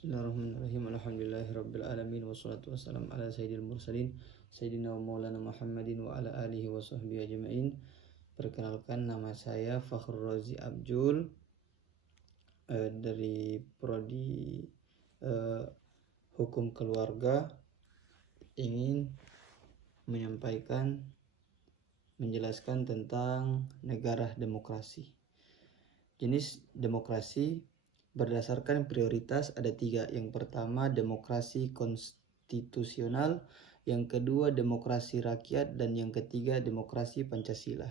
Bismillahirrahmanirrahim. Alhamdulillahirabbil alamin wassalatu wassalamu ala sayyidil mursalin sayyidina wa maulana Muhammadin wa ala alihi wa sahbihi ajma'in. Perkenalkan, nama saya Fakhrul Razi Abjul dari prodi Hukum Keluarga. Ingin menjelaskan tentang negara demokrasi. Jenis demokrasi berdasarkan prioritas ada 3. Yang pertama, demokrasi konstitusional. Yang kedua, demokrasi rakyat. Dan yang ketiga, demokrasi Pancasila.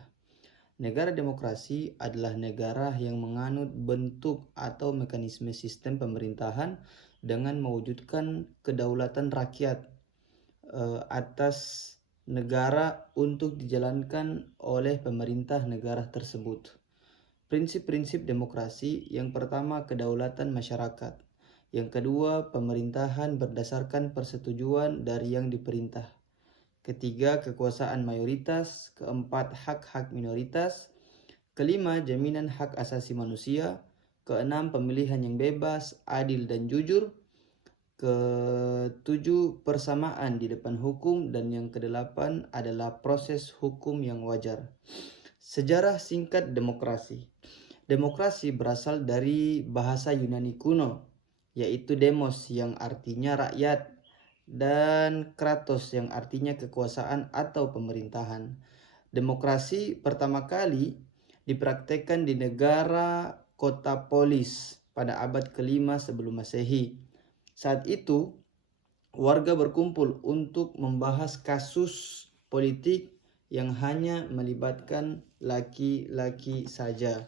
Negara demokrasi adalah negara yang menganut bentuk atau mekanisme sistem pemerintahan dengan mewujudkan kedaulatan rakyat atas negara untuk dijalankan oleh pemerintah negara tersebut. Prinsip-prinsip demokrasi: yang pertama, kedaulatan masyarakat. Yang kedua, pemerintahan berdasarkan persetujuan dari yang diperintah. Ketiga, kekuasaan mayoritas. Keempat, hak-hak minoritas. Kelima, jaminan hak asasi manusia. Keenam, pemilihan yang bebas, adil dan jujur. Ketujuh, persamaan di depan hukum. Dan yang kedelapan adalah proses hukum yang wajar. Sejarah singkat demokrasi. Demokrasi berasal dari bahasa Yunani kuno, yaitu demos yang artinya rakyat dan kratos yang artinya kekuasaan atau pemerintahan. Demokrasi pertama kali dipraktekkan di negara kota Polis pada abad ke-5 sebelum Masehi. Saat itu, warga berkumpul untuk membahas kasus politik yang hanya melibatkan laki-laki saja.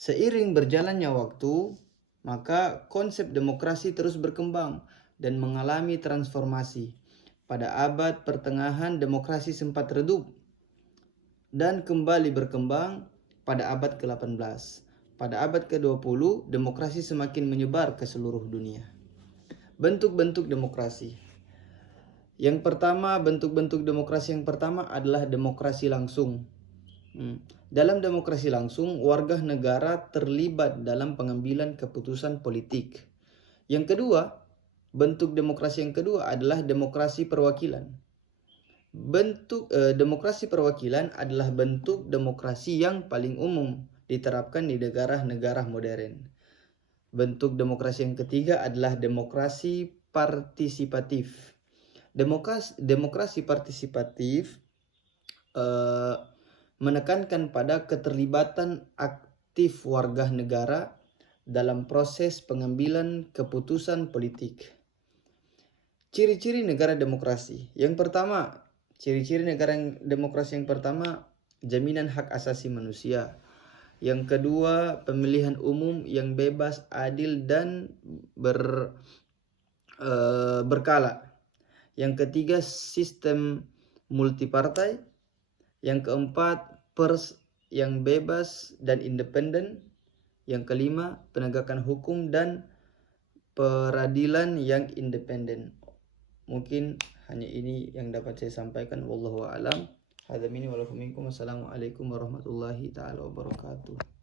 Seiring berjalannya waktu, maka konsep demokrasi terus berkembang dan mengalami transformasi. Pada abad pertengahan, demokrasi sempat redup dan kembali berkembang pada abad ke-18. Pada abad ke-20, demokrasi semakin menyebar ke seluruh dunia. Bentuk-bentuk demokrasi. Yang pertama, bentuk-bentuk demokrasi yang pertama adalah demokrasi langsung. Dalam demokrasi langsung, warga negara terlibat dalam pengambilan keputusan politik. Yang kedua, bentuk demokrasi yang kedua adalah demokrasi perwakilan. Demokrasi perwakilan adalah bentuk demokrasi yang paling umum diterapkan di negara-negara modern. Bentuk demokrasi yang ketiga adalah demokrasi partisipatif. Demokrasi partisipatif menekankan pada keterlibatan aktif warga negara dalam proses pengambilan keputusan politik. Ciri-ciri negara demokrasi. Yang pertama, ciri-ciri negara demokrasi yang pertama, jaminan hak asasi manusia. Yang kedua, pemilihan umum yang bebas, adil dan berkala. Yang ketiga, sistem multipartai. Yang keempat, pers yang bebas dan independen. Yang kelima, penegakan hukum dan peradilan yang independen. Mungkin hanya ini yang dapat saya sampaikan. Wallahu a'lam. Hadza minni wa lakum minkum. Wassalamualaikum warahmatullahi taala wabarakatuh.